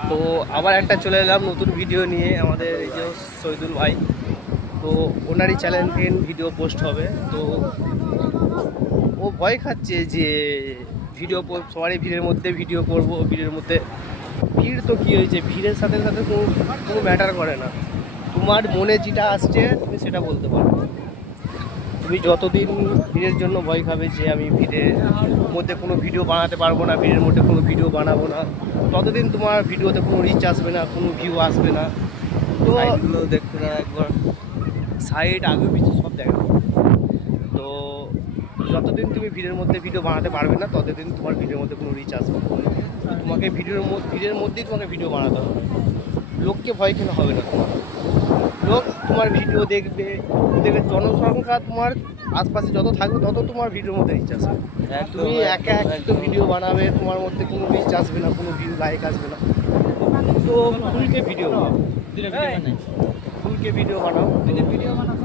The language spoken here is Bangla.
তো আবার একটা চলে এলাম নতুন ভিডিও নিয়ে আমাদের এই যে শহীদুল ভাই। তো ওনারই চ্যানেল ভিডিও পোস্ট হবে। তো ও ভয় খাচ্ছে যে ভিডিও সবারই ভিড়ের মধ্যে ভিডিও করব, ভিড়ের মধ্যে ভিড় তো কী হয়েছে, ভিড়ের সাথে সাথে কোনো কোনো ম্যাটার করে না। তোমার মনে যেটা আসছে তুমি সেটা বলতে পারো। তুমি যতদিন ভিড়ের জন্য ভয় খাবে যে আমি ভিড়ের মধ্যে কোনো ভিডিও বানাতে পারবো না, ভিড়ের মধ্যে কোনো ভিডিও বানাবো না, ততদিন তোমার ভিডিওতে কোনো রিচ আসবে না, কোনো ভিউ আসবে না। তো সাইডগুলো দেখতে না, একবার সাইড আগে পিছু সব দেখা। তো যতদিন তুমি ভিড়ের মধ্যে ভিডিও বানাতে পারবে না ততদিন তোমার ভিডিওর মধ্যে কোনো রিচ আসবে না। তো তোমাকে ভিড়ের মধ্যেই তোমাকে ভিডিও বানাতে হবে। লোককে ভয় খেলে হবে না। তোমার লোক তোমার ভিডিও দেখবে, দেখবে জনসংখ্যা তোমার আশপাশে যত থাকবে তত তোমার ভিডিওর মধ্যে রিচ আসবে। তুমি একা তো ভিডিও বানাবে, তোমার মধ্যে কোনো রিচ আসবে না, কোনো ভিউ লাইক আসবে না। তো ফুলকে ভিডিও বানাও, ফুলকে ভিডিও বানাও।